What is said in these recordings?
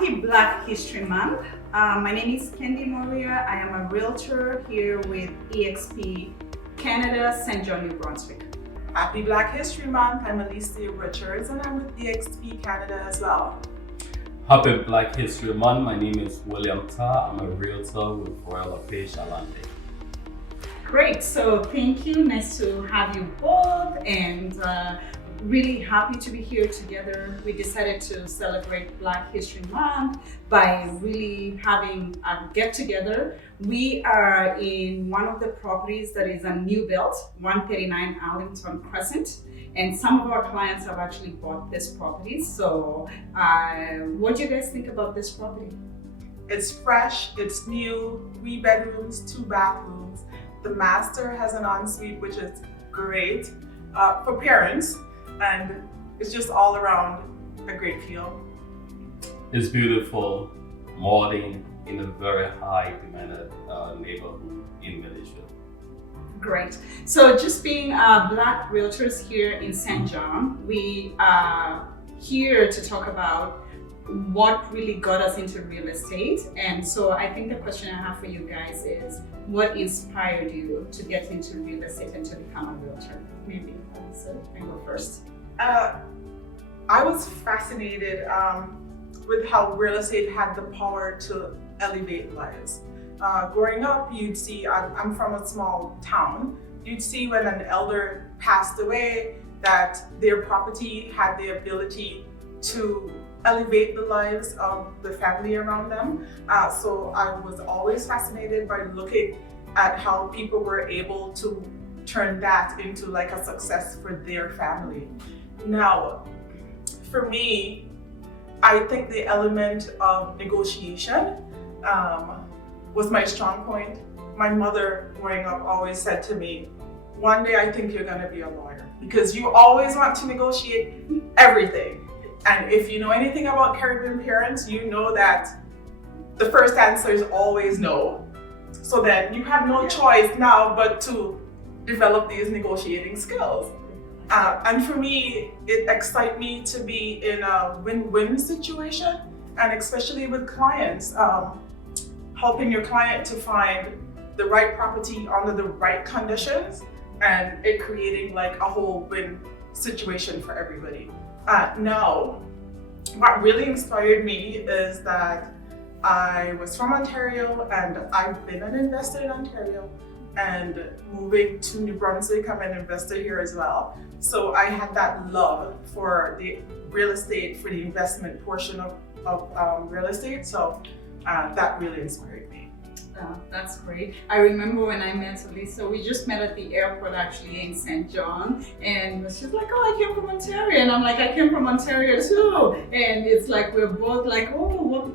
Happy Black History Month. My name is Kendi Moria. I am a realtor here with EXP Canada, St. John, New Brunswick. Happy Black History Month. I'm Alicia Richards and I'm with EXP Canada as well. Happy Black History Month. My name is William Ta. I'm a realtor with Royal LePage Alante. Great, so thank you. Nice to have you both and really happy to be here together. We decided to celebrate Black History Month by really having a get together. We are in one of the properties that is a new build, 139 Arlington Crescent. And some of our clients have actually bought this property. So what do you guys think about this property? It's fresh, it's new, 3 bedrooms, 2 bathrooms. The master has an ensuite, which is great for parents. And it's just all around a great feel. It's beautiful, modern, in a very high demanded neighborhood in Malaysia. Great. So just being Black realtors here in St. John, we are here to talk about what really got us into real estate. And so I think the question I have for you guys is, what inspired you to get into real estate and to become a realtor? Maybe Lisa, I go first. I was fascinated with how real estate had the power to elevate lives. Growing up, you'd see, I'm from a small town, you'd see when an elder passed away that their property had the ability to elevate the lives of the family around them. So I was always fascinated by looking at how people were able to turn that into like a success for their family. Now, for me, I think the element of negotiation was my strong point. My mother growing up always said to me, one day I think you're gonna be a lawyer because you always want to negotiate everything. And if you know anything about Caribbean parents, you know that the first answer is always no. So then you have no choice now but to develop these negotiating skills. And for me, it excites me to be in a win-win situation, and especially with clients, helping your client to find the right property under the right conditions, and it creating like a whole win situation for everybody. Now, what really inspired me is that I was from Ontario and I've been an investor in Ontario, and moving to New Brunswick, I'm an investor here as well. So I had that love for the real estate, for the investment portion of real estate. So that really inspired me. That's great. I remember when I met Lisa, we just met at the airport actually in St. John, and she's like, oh, I came from Ontario. And I'm like, I came from Ontario too. And it's like, we're both like, oh,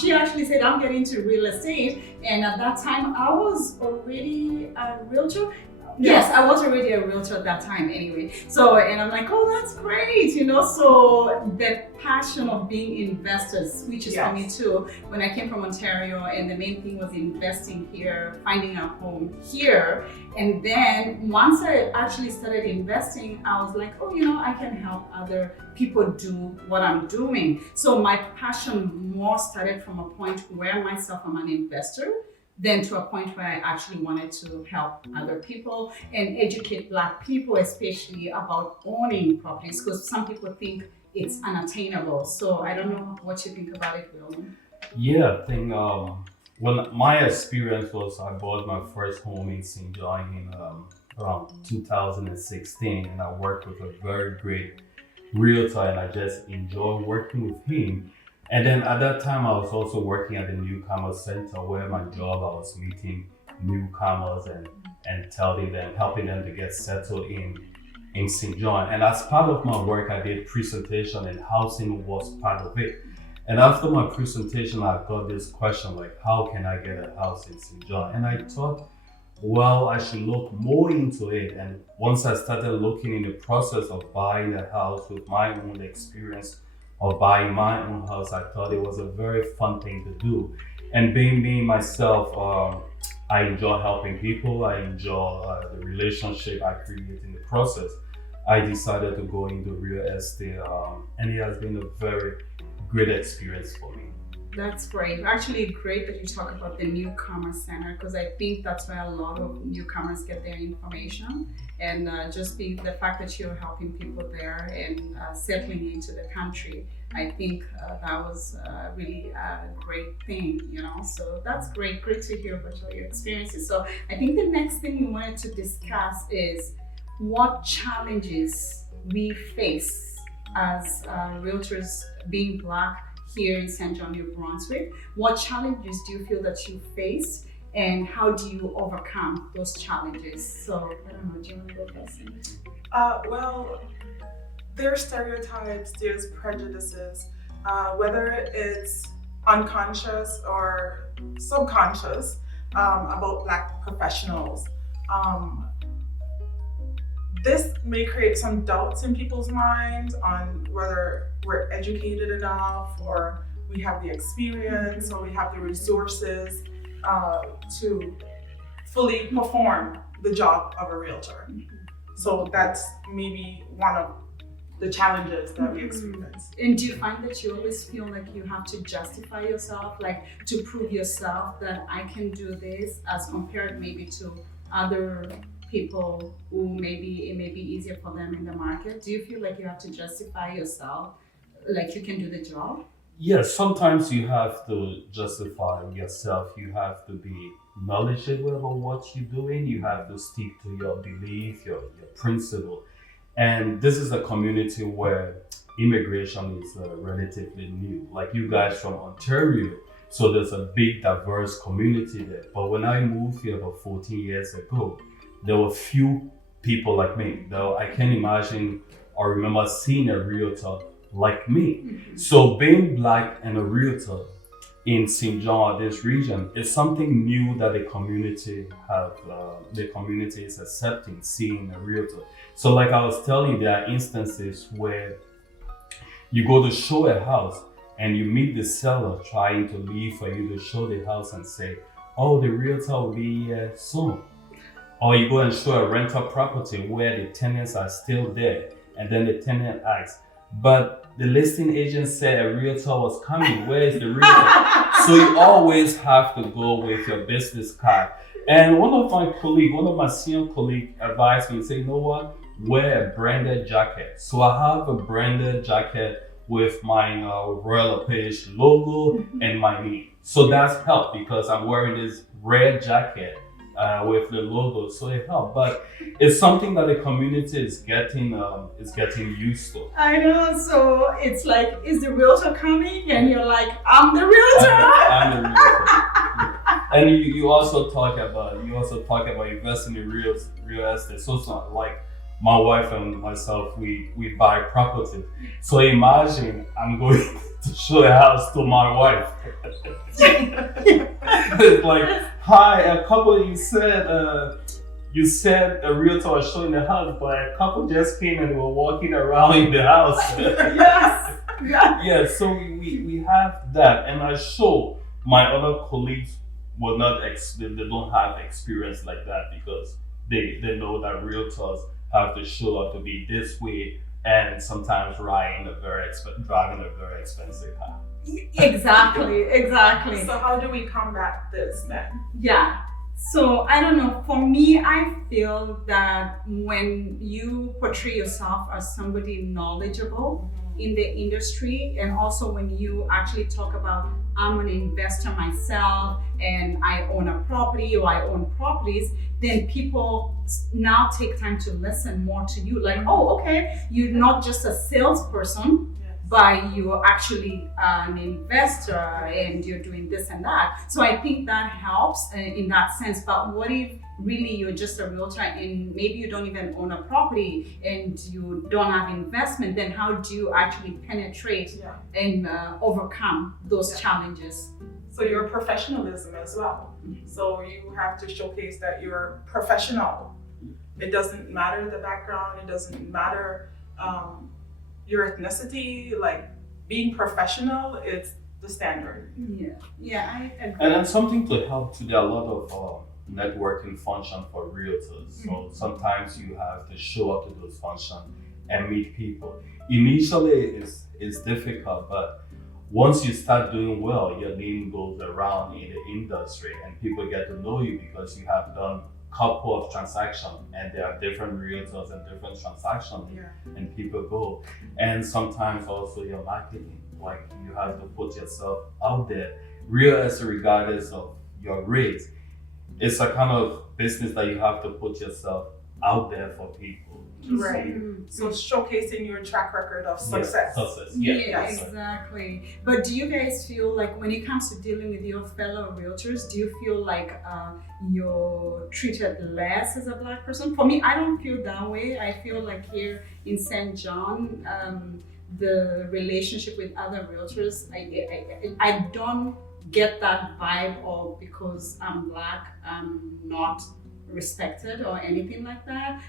she actually said, I'm getting into real estate. And at that time, I was already a realtor. Yes, I was already a realtor at that time anyway. So, and I'm like, oh, that's great, you know? So the passion of being investors switches for me too. When I came from Ontario, and the main thing was investing here, finding a home here. And then once I actually started investing, I was like, oh, you know, I can help other people do what I'm doing. So my passion more started from a point where myself, I'm an investor, then to a point where I actually wanted to help other people and educate Black people, especially about owning properties, because some people think it's unattainable. So I don't know what you think about it, William. Yeah, I think when my experience was, I bought my first home in St. John in around 2016, and I worked with a very great realtor, and I just enjoy working with him. And then at that time, I was also working at the Newcomer Center, where my job, I was meeting newcomers and telling them, helping them to get settled in St. John. And as part of my work, I did presentation, and housing was part of it. And after my presentation, I got this question like, how can I get a house in St. John? And I thought, well, I should look more into it. And once I started looking in the process of buying a house with my own experience of buying my own house, I thought it was a very fun thing to do. And being me myself, I enjoy helping people. I enjoy the relationship I create in the process. I decided to go into real estate, and it has been a very great experience for me. That's great. Actually, great that you talk about the newcomer center, because I think that's where a lot of newcomers get their information. And just the fact that you're helping people there and settling into the country, I think that was really a great thing, you know. So that's great. Great to hear about all your experiences. So I think the next thing we wanted to discuss is what challenges we face as realtors being Black here in St. John, New Brunswick. What challenges do you feel that you faced, and how do you overcome those challenges? So, I don't know, do you want to go first? Well, there's stereotypes, there's prejudices, whether it's unconscious or subconscious about Black professionals. This may create some doubts in people's minds on whether we're educated enough, or we have the experience, or we have the resources to fully perform the job of a realtor. So that's maybe one of the challenges that we experience. And do you find that you always feel like you have to justify yourself, like to prove yourself that I can do this, as compared maybe to other people who maybe it may be easier for them in the market? Do you feel like you have to justify yourself, like you can do the job? Yes, sometimes you have to justify yourself. You have to be knowledgeable about what you're doing. You have to stick to your belief, your principle. And this is a community where immigration is relatively new. Like you guys from Ontario, so there's a big diverse community there. But when I moved here about 14 years ago, there were few people like me. Though I can't imagine or remember seeing a realtor like me. So being Black and a realtor in St. John, this region, is something new that the community is accepting, seeing a realtor. So like I was telling you, there are instances where you go to show a house and you meet the seller trying to leave for you to show the house and say, oh, the realtor will be here soon. Or you go and show a rental property where the tenants are still there, and then the tenant asks, but the listing agent said a realtor was coming, where is the realtor? So you always have to go with your business card. And one of my senior colleagues advised me, say, you know what, wear a branded jacket. So I have a branded jacket with my Royal LePage logo and my name. So that's helped because I'm wearing this red jacket with the logo, so it helped. But it's something that the community is getting used to. I know. So it's like, is the realtor coming? And you're like, I'm the realtor. I'm the realtor. And you also talk about investing in real estate. So it's not like my wife and myself, we buy property. So imagine I'm going to show a house to my wife. It's like, hi, a couple, you said a realtor was showing the house, but a couple just came and were walking around in the house. Yes. Yeah, so we have that, and I show my other colleagues they don't have experience like that because they know that realtors have to show up to be this way, and sometimes driving a very expensive car. Exactly. So how do we combat this then? Yeah. So I don't know. For me, I feel that when you portray yourself as somebody knowledgeable in the industry, and also when you actually talk about, I'm an investor myself and I own a property or I own properties, then people now take time to listen more to you. Like, oh, okay, you're not just a salesperson, but you're actually an investor and you're doing this and that. So I think that helps in that sense. But what if really you're just a realtor and maybe you don't even own a property and you don't have investment? Then how do you actually penetrate and overcome those challenges? So your professionalism as well. So you have to showcase that you're professional. It doesn't matter the background, it doesn't matter your ethnicity, like being professional is the standard. Yeah, I agree. And then something to help to, there are a lot of networking function for realtors. So sometimes you have to show up to those functions and meet people. Initially it's difficult, but once you start doing well, your name goes around in the industry and people get to know you because you have done couple of transactions and there are different realtors and different transactions and people go. And sometimes also your marketing, like you have to put yourself out there. Real estate, regardless of your rates, it's a kind of business that you have to put yourself out there for people to Right. see. So showcasing your track record of success. Yeah, exactly. But do you guys feel like when it comes to dealing with your fellow realtors, do you feel like you're treated less as a Black person? For me, I don't feel that way. I feel like here in St. John, the relationship with other realtors, I don't get that vibe of because I'm Black, I'm not respected or anything like that.